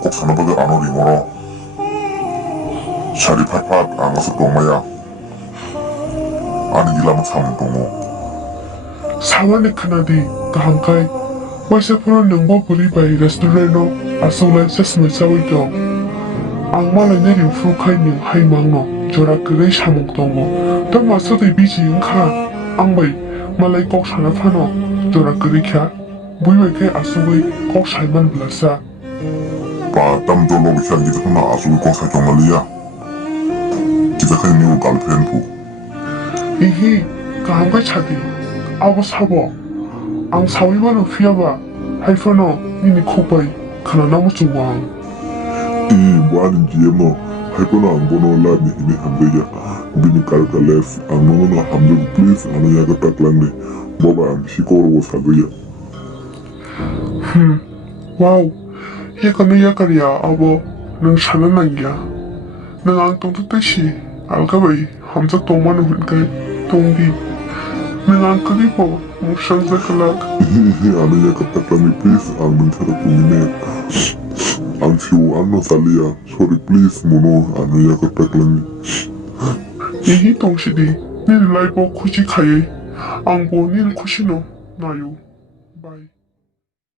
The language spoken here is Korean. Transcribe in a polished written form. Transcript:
꼭 사나버드 안 오리 뭐로 샤리 팟팟 안 가서 동마야 아니 일하면 사면 동호 사원의 카나디 가한카이 와이사프로 능보 보리바이 레스토랑노 아솔라이 세스메 사위도 악마를 내린 프루카이닝 하이망노 조라 그레이 샤몽 동고 또 마서도 비지 응카 앙바이 말라이 꼭 사나파노 조라 그레이캬 무이웨케 아솔라이 꼭 살만 블라사 바 땀도 로비 캬 기타 나 아수기 꼭 살경말리야 기타 카 니우 갈펜푸 이히 가한카이 차디 아버 사버 앙 사위바노 피아바 하이파노 니니 코바이 카나 나무 중왕 이 뭐하는지 뭐 할거나 안 보노 라니 힘이 함대야 비니 깔깔레스 안 노노 함대 플리즈 아는 야가 딱란네 뭐가 안 시고로 사드야 와우 얘가는 야가리야 아버 능 사는 난기야 능 앙똥도 뜻이 알가바이 함자 똥만은 훈가이 똥디 능 앙끄리보 묵상자클락 아는 야가 딱란네 플리즈 아는 차라 꾸미네 안 치우 안 노살리야 소리 플리즈 모노 아는 야가 딱란네 이히 똥시디 니를 라이보 쿠지 카예 앙보 니를 쿠시노 나요 바이